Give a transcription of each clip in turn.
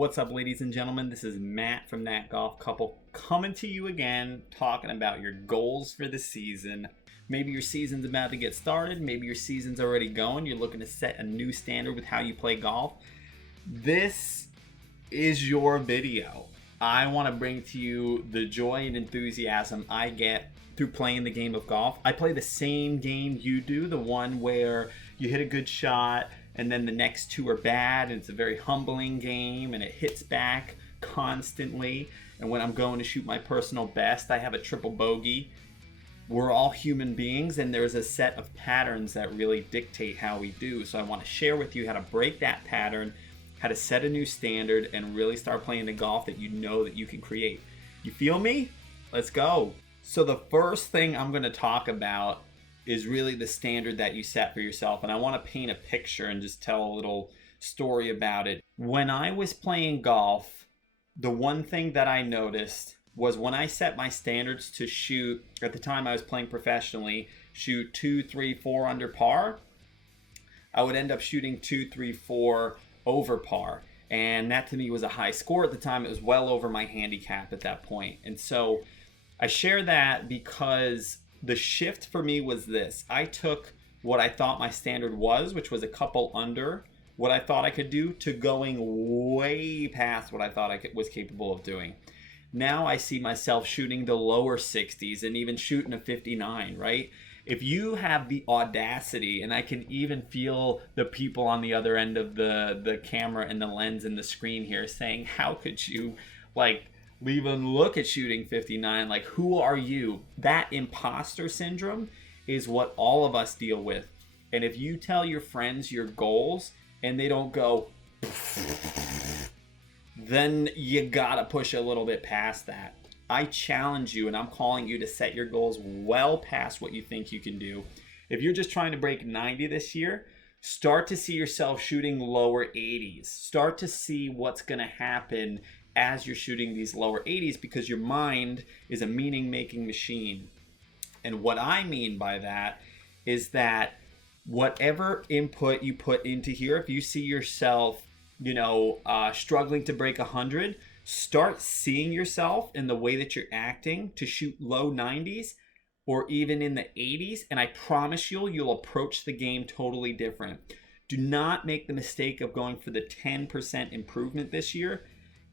What's up, ladies and gentlemen? This is Matt from That Golf Couple coming to you again, talking about your goals for the season. Maybe your season's about to get started. Maybe your season's already going. You're looking to set a new standard with how you play golf. This is your video. I want to bring to you the joy and enthusiasm I get through playing the game of golf. I play the same game you do, the one where you hit a good shot and then the next two are bad, and it's a very humbling game and it hits back constantly. And when I'm going to shoot my personal best, I have a triple bogey. We're all human beings, and there's a set of patterns that really dictate how we do. So I want to share with you how to break that pattern, how to set a new standard, and really start playing the golf that you know that you can create. You feel me? Let's go. So the first thing I'm going to talk about is really the standard that you set for yourself. And I want to paint a picture and just tell a little story about it. When I was playing golf, the one thing that I noticed was when I set my standards to shoot, at the time I was playing professionally, shoot 2, 3, 4 under par, I would end up shooting 2, 3, 4 over par. And that to me was a high score at the time. It was well over my handicap at that point. And so I share that because the shift for me was this. I took what I thought my standard was, which was a couple under what I thought I could do, to going way past what I thought I was capable of doing. Now I see myself shooting the lower 60s and even shooting a 59, right? If you have the audacity, and I can even feel the people on the other end of the camera and the lens and the screen here saying, how could you even look at shooting 59? Like, who are you? That imposter syndrome is what all of us deal with. And if you tell your friends your goals and they don't go, then you gotta push a little bit past that. I challenge you, and I'm calling you to set your goals well past what you think you can do. If you're just trying to break 90 this year, start to see yourself shooting lower 80s. Start to see what's gonna happen as you're shooting these lower 80s, because your mind is a meaning-making machine. And what I mean by that is that whatever input you put into here, if you see yourself, struggling to break 100, start seeing yourself in the way that you're acting to shoot low 90s or even in the 80s, and I promise you'll approach the game totally different. Do not make the mistake of going for the 10% improvement this year.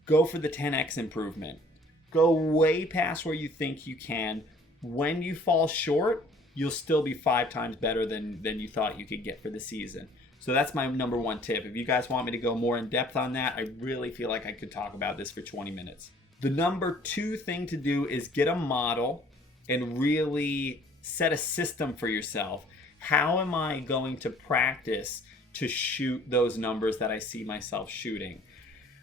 Go for the 10x improvement. Go way past where you think you can. When you fall short, you'll still be 5 times better than you thought you could get for the season. So that's my number one tip. If you guys want me to go more in depth on that, I really feel like I could talk about this for 20 minutes. The number 2 thing to do is get a model and really set a system for yourself. How am I going to practice to shoot those numbers that I see myself shooting?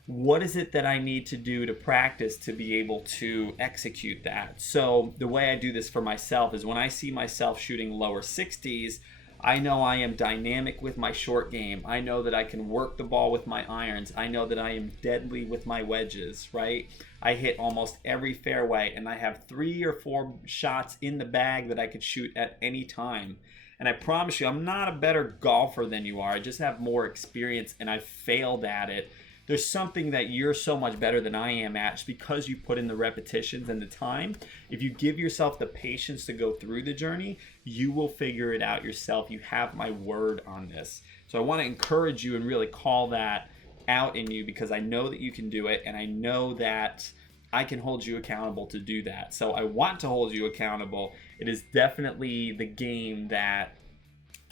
What is it that I need to do to practice to be able to execute that? So the way I do this for myself is when I see myself shooting lower 60s, I know I am dynamic with my short game. I know that I can work the ball with my irons. I know that I am deadly with my wedges, right? I hit almost every fairway, and I have 3 or 4 shots in the bag that I could shoot at any time. And I promise you, I'm not a better golfer than you are. I just have more experience, and I've failed at it. There's something that you're so much better than I am at just because you put in the repetitions and the time. If you give yourself the patience to go through the journey, you will figure it out yourself. You have my word on this. So I want to encourage you and really call that out in you, because I know that you can do it, and I know that I can hold you accountable to do that. So I want to hold you accountable. It is definitely the game that,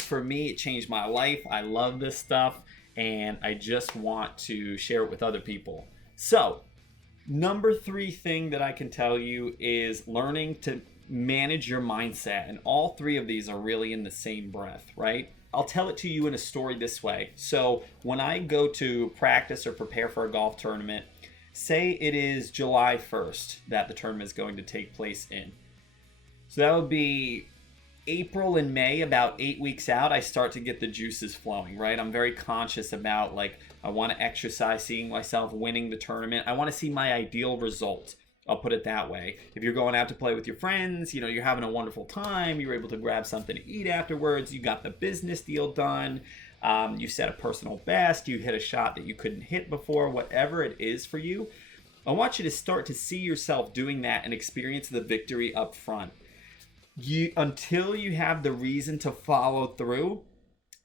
for me, it changed my life. I love this stuff, and I just want to share it with other people. So, number 3 thing that I can tell you is learning to manage your mindset. And all 3 of these are really in the same breath, right? I'll tell it to you in a story this way. So, when I go to practice or prepare for a golf tournament, say it is July 1st that the tournament is going to take place in. So that would be April and May, about 8 weeks out, I start to get the juices flowing, right? I'm very conscious about, I want to exercise, seeing myself winning the tournament. I want to see my ideal result. I'll put it that way. If you're going out to play with your friends, you're having a wonderful time, you're able to grab something to eat afterwards, you got the business deal done, You set a personal best, you hit a shot that you couldn't hit before, whatever it is for you. I want you to start to see yourself doing that and experience the victory up front. Until you have the reason to follow through,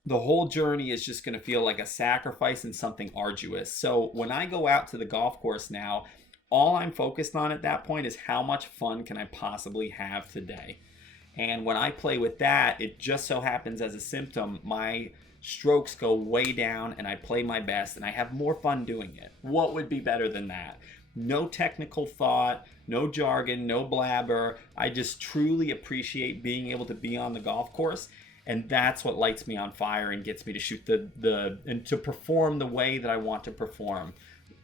the whole journey is just going to feel like a sacrifice and something arduous. So when I go out to the golf course now, all I'm focused on at that point is how much fun can I possibly have today. And when I play with that, it just so happens as a symptom, my strokes go way down and I play my best and I have more fun doing it. What would be better than that? No technical thought, no jargon, no blabber. I just truly appreciate being able to be on the golf course. And that's what lights me on fire and gets me to shoot and to perform the way that I want to perform.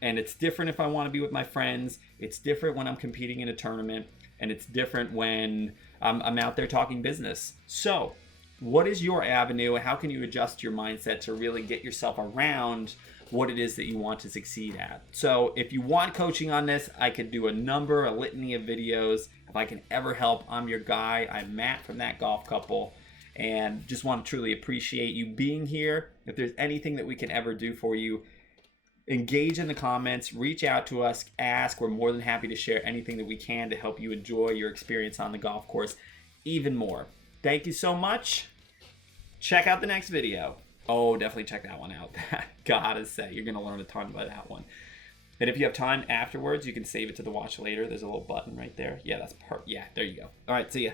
And it's different if I want to be with my friends. It's different when I'm competing in a tournament. And it's different when I'm out there talking business. So what is your avenue? How can you adjust your mindset to really get yourself around what it is that you want to succeed at? So if you want coaching on this, I could do a litany of videos. If I can ever help, I'm your guy. I'm Matt from That Golf Couple, and just want to truly appreciate you being here. If there's anything that we can ever do for you, engage in the comments, reach out to us, ask. We're more than happy to share anything that we can to help you enjoy your experience on the golf course even more. Thank you so much. Check out the next video. Oh, definitely check that one out. Gotta say, you're going to learn a ton by that one. And if you have time afterwards, you can save it to the watch later. There's a little button right there. Yeah, yeah, there you go. All right, see ya.